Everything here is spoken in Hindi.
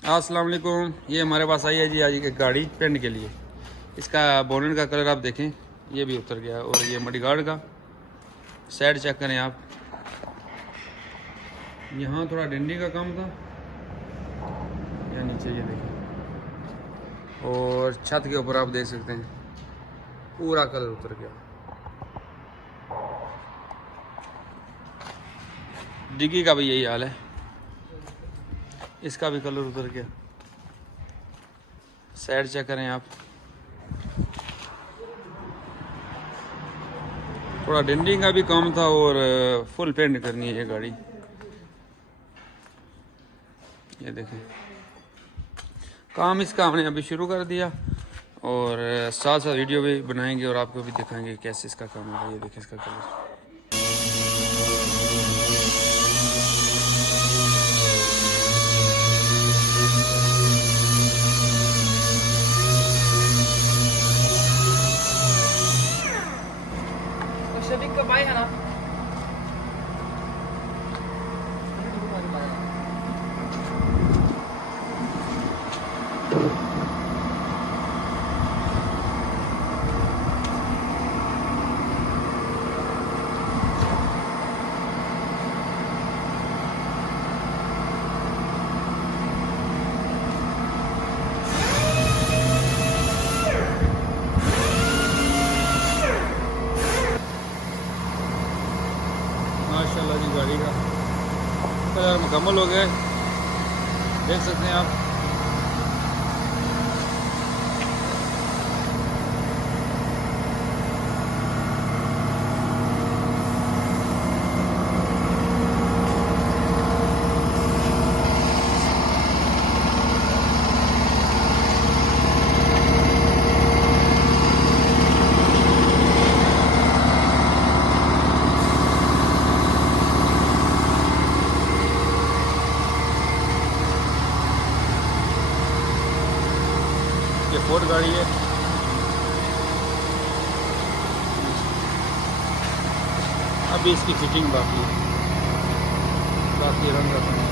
अस्सलाम वालेकुम। ये हमारे पास आई है जी आज एक गाड़ी पेंट के लिए। इसका बोनेट का कलर आप देखें, ये भी उतर गया। और ये मडगार्ड का साइड चेक करें आप, यहाँ थोड़ा डंडी का काम था या नीचे, ये देखें। और छत के ऊपर आप देख सकते हैं पूरा कलर उतर गया। डिग्गी का भी यही हाल है, इसका भी कलर उतर गया। साइड चेक करें आप, थोड़ा डेंटिंग का भी काम था और फुल पेंट करनी है ये गाड़ी। ये देखें, काम इसका हमने अभी शुरू कर दिया और साथ साथ वीडियो भी बनाएंगे और आपको भी दिखाएंगे कैसे इसका काम होगा। ये देखें इसका कलर। शरीक का भाई है ना। माशाल्लाह जी, गाड़ी का कलर मुकम्मल हो गया, देख सकते हैं आप। ये फोर्ड गाड़ी है, अभी इसकी फिटिंग बाकी है, बाकी रंग रखना है।